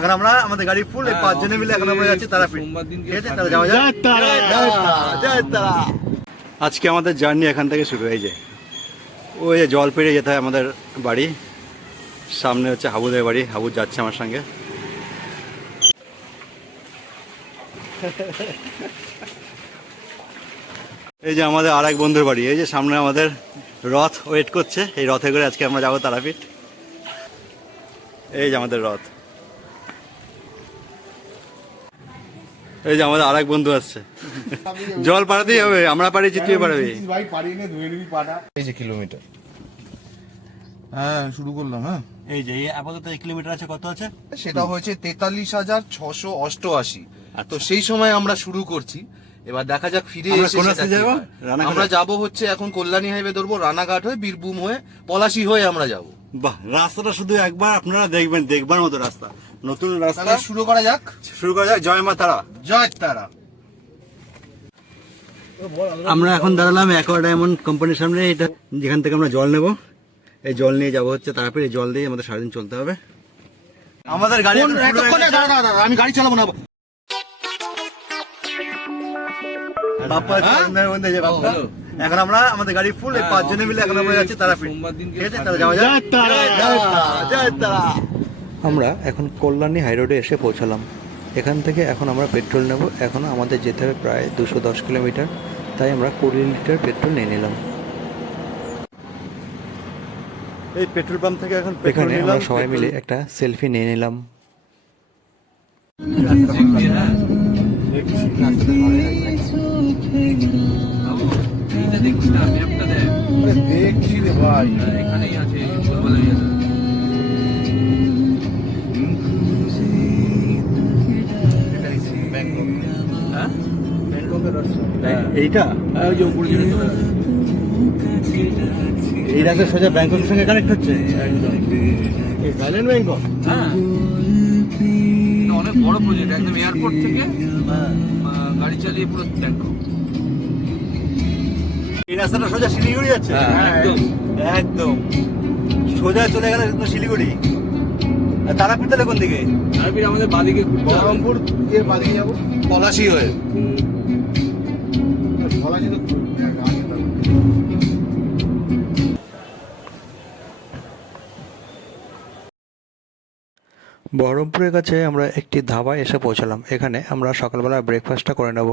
এখন আমরা আমাদের গাড়ি ফুল, এই 5 জনে মিলে এখন আমরা যাচ্ছি তারাপীঠ। ঠিক আছে, তাহলে যাওয়া যাক। জয় তারা। আজকে আমাদের জার্নি এখান থেকে শুরু হয়ে যায়। ওই যে জল পেরিয়ে যেতে হয় আমাদের বাড়ি, সামনে হচ্ছে হাবুদের বাড়ি। হাবু যাচ্ছে আমার সঙ্গে। এই যে আমাদের আর এক বন্ধুর বাড়ি, এই যে সামনে আমাদের রথ ওয়েট করছে। এই রথে করে আজকে আমরা যাবো তারাপীঠ। এই যে আমাদের রথ। এই যে আমাদের আরেক বন্ধু আসছে। জল পাড়াতেই হবে, আমরা পাড়িয়েছি, তুই পাড়াবি। এই যে কিলোমিটার, হ্যাঁ শুরু করলাম। হ্যাঁ এই যে আপাতত 1 কিলোমিটার আছে। কত আছে? সেটা হয়েছে 43,688। তো সেই সময় আমরা শুরু করছি। এবার দেখা যাক ফিরে আমরা এসে কোন সেটা রাস্তায় কি যাবো? হয়। রানাঘাট? আমরা যাব হচ্ছে এখন কল্যাণী হাইওয়ে ধরবো, রানাঘাট হয়ে, বীরভূম হয়ে, পলাশী হয়ে আমরা যাব। বাহ, রাস্তাটা শুধু একবার আপনারা দেখবেন, দেখবার মতো রাস্তা, নতুন রাস্তা। তাহলে শুরু করা যাক। জয় মা তারা। জয় তারা। আমরা এখন দাঁড়ালাম অ্যাকোয়া ডায়মন্ড কোম্পানির সামনে, এটা যেখান থেকে আমরা জল নেব। এই জল নিয়ে যাবো হচ্ছে তারপরে, এই জল দিয়ে আমাদের সারাদিন চলতে হবে। আমাদের গাড়ি আমি গাড়ি চালাবো না। এখন আমরা আমাদের গাড়ি ফুল, এই 5 জনে মিলে এখন আমরা যাচ্ছি তারাপীঠ। ঠিক আছে, তাহলে যাওয়া যাক। জয় তারা। আমরা এখন কল্যাণী হাইরোডে এসে পৌঁছালাম। এখান থেকে এখন আমরা পেট্রোল নেব। এখন আমাদের যেতে হবে প্রায় 210 কিলোমিটার, তাই আমরা 20 লিটার পেট্রোল নিয়ে নিলাম। এই পেট্রোল পাম্প থেকে এখন এখানে আমরা সবাই মিলে একটা সেলফি নিয়ে নিলাম। দেখছি রে ভাই, এখানেই আছে। এইটা এই রাস্তা সোজা ব্যাংককের সঙ্গে কানেক্ট হচ্ছে একদম। এই থাইল্যান্ড ব্যাংকক। হ্যাঁ, অনেক বড় প্রজেক্ট, একদম এয়ারপোর্ট থেকে গাড়ি চালিয়ে পুরো ব্যাংকক। এই রাস্তাটা সোজা শিলিগুড়ি যাচ্ছে। একদম একদম সোজা চলে গেলে শিলিগুড়ি। তারাপীঠ তাহলে কোন দিকে? তারপরে আমাদের বাদিকে বহরমপুর দিয়ে বাদিকে যাবো, পলাশী হয়ে। পলাশী তো বহরমপুরের কাছে আমরা একটি ধাবায় এসে পৌঁছালাম। এখানে আমরা সকালবেলা ব্রেকফাস্টটা করে নেব।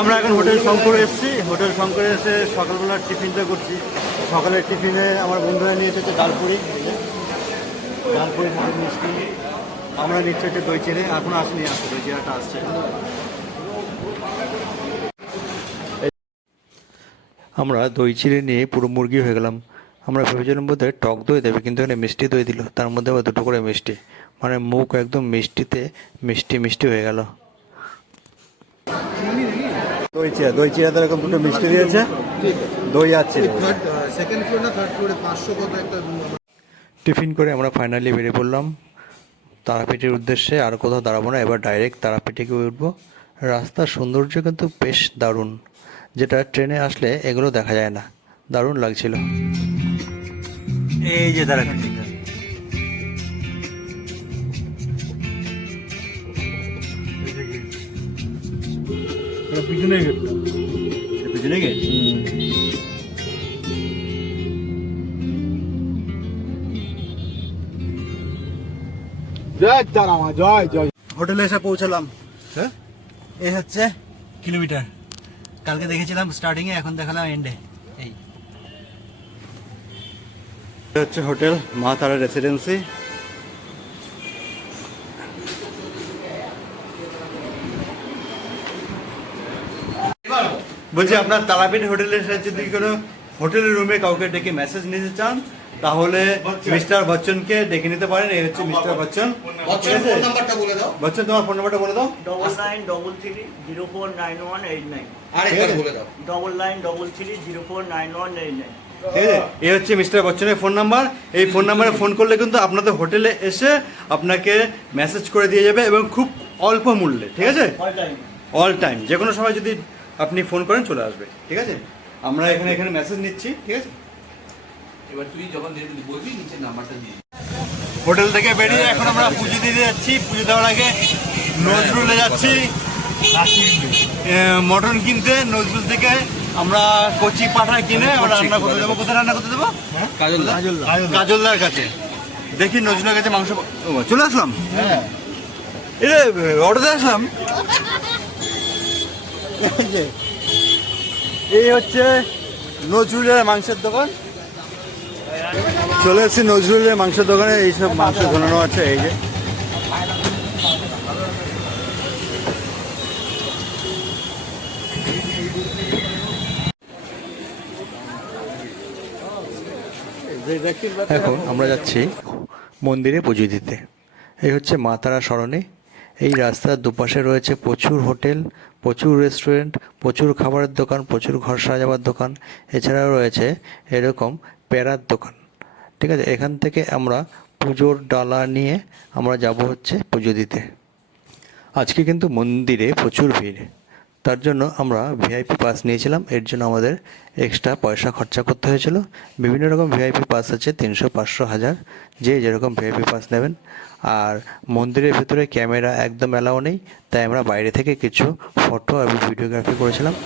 আমরা এখন হোটেল শঙ্করে এসেছি। হোটেল শঙ্করে এসে সকালবেলার টিফিনটা করছি। সকালের টিফিনে আমার বন্ধুরা নিয়ে এসেছে ডালপুরি, ডালপুরি সাথে মিষ্টি। আমরা নিচ্ছি হচ্ছে দই চিড়ে, এখন আসেনি, আসছে দই চিড়াটা আসছে। আমরা দই চিড়ে নিয়ে পুরো মুরগি হয়ে গেলাম। আমরা ভেবেছিলাম বোধহয় টক দই দেবে, কিন্তু এখানে মিষ্টি দই দিল, তার মধ্যে আবার 2টো করে মিষ্টি। মানে মুখ একদম মিষ্টিতে মিষ্টি মিষ্টি হয়ে গেল। দই চিড়াতে এরকম 2টো মিষ্টি দিয়েছে, দই আছে। সেকেন্ড ফ্লোর না থার্ড ফ্লোরে 500 কত একটা রুম। টিফিন করে আমরা ফাইনালি বেরিয়ে পড়লাম তারাপীঠের উদ্দেশ্যে। আর কোথাও দাঁড়াবো না, এবার ডাইরেক্ট তারাপীঠে গিয়ে উঠবো। রাস্তার সৌন্দর্য কিন্তু বেশ দারুণ, যেটা ট্রেনে আসলে এগুলো দেখা যায় না। দারুণ লাগছিল। এই যে তারাপীঠ, পিছনে গেট, পিছনে গেট। জয় তারা মা, জয় জয়। হোটেলে এসে পৌঁছালাম। হ্যাঁ, এই হচ্ছে কিলোমিটার। কালকে দেখেছিলাম স্টার্টিং এ, এখন দেখালাম এন্ডে। এই হচ্ছে হোটেল মা তারা রেসিডেন্সি। বলছি, আপনার তারাপীঠ হোটেলে যদি কোনো হোটেলের রুমে কাউকে ডেকে মেসেজ নিতে চান, তাহলে মিস্টার বচ্চনকে ডেকে নিতে পারেন। এই হচ্ছে মিস্টার বচ্চন। বচ্চন ফোন নাম্বারটা বলে দাও। বচ্চন, তোমার ফোন নাম্বারটা বলে দাও। 9933049189। আরেকবার বলে দাও। 9933049189। ঠিক আছে, এই হচ্ছে মিস্টার বচ্চনের ফোন নাম্বার। এই ফোন নাম্বারে ফোন করলে কিন্তু আপনাদের হোটেলে এসে আপনাকে মেসেজ করে দিয়ে যাবে, এবং খুব অল্প মূল্যে। ঠিক আছে, অল টাইম। অল টাইম, যে কোনো সময় যদি আপনি ফোন করেন চলে আসবে, ঠিক আছে? আমরা এখানে মেসেজ নিচ্ছি, ঠিক আছে? এবার তুই যখন বলবি নিচে নাম্বারটা দিয়ে হোটেল থেকে বেরিয়ে এখন আমরা পুজো দিতে যাচ্ছি। পুজো দেওয়ার আগে নজরুলে যাচ্ছি মটন কিনতে। নজরুল থেকে আমরা কচি পাঠা কিনে আমরা রান্না করতে দেবো। কোথায় রান্না করতে দেবো? কাজলদার কাছে। দেখি নজরুলের কাছে মাংস চলে আসলাম। অর্ডার আসলাম। এই হচ্ছে নজরুলের মাংসের দোকান। চলে এসেছি নজরুলের মাংসের দোকানে। এইসব মাংস ধরানো আছে। এই যে এখন আমরা যাচ্ছি মন্দিরে পুজো দিতে। এই হচ্ছে মা তারা সরণি। এই রাস্তার দুপাশে রয়েছে প্রচুর হোটেল, প্রচুর রেস্টুরেন্ট, প্রচুর খাবারের দোকান, প্রচুর ঘর সাজাবার দোকান, এছাড়াও রয়েছে এরকম প্যারার দোকান, ঠিক আছে? এখান থেকে আমরা পুজোর ডালা নিয়ে আমরা যাব হচ্ছে পুজো দিতে। আজকে কিন্তু মন্দিরে প্রচুর ভিড়, তার জন্য আমরা ভিআইপি পাস নিয়েছিলাম। এর জন্য আমাদের এক্সট্রা পয়সা খরচা করতে হয়েছিল। বিভিন্ন রকম ভিআইপি পাস আছে, 300, 500, 1000, যে যেরকম ভিআইপি পাস নেবেন। আর মন্দিরের ভেতরে ক্যামেরা একদম অ্যালাউ নেই, তাই আমরা বাইরে থেকে কিছু ফটো এবং ভিডিওগ্রাফি করেছিলাম।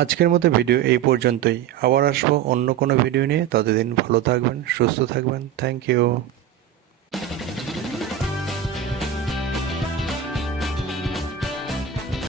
আজকের মতো ভিডিও এই পর্যন্তই। আবার আসবো অন্য কোনো ভিডিও নিয়ে। ততদিন ভালো থাকবেন, সুস্থ থাকবেন। Thank you.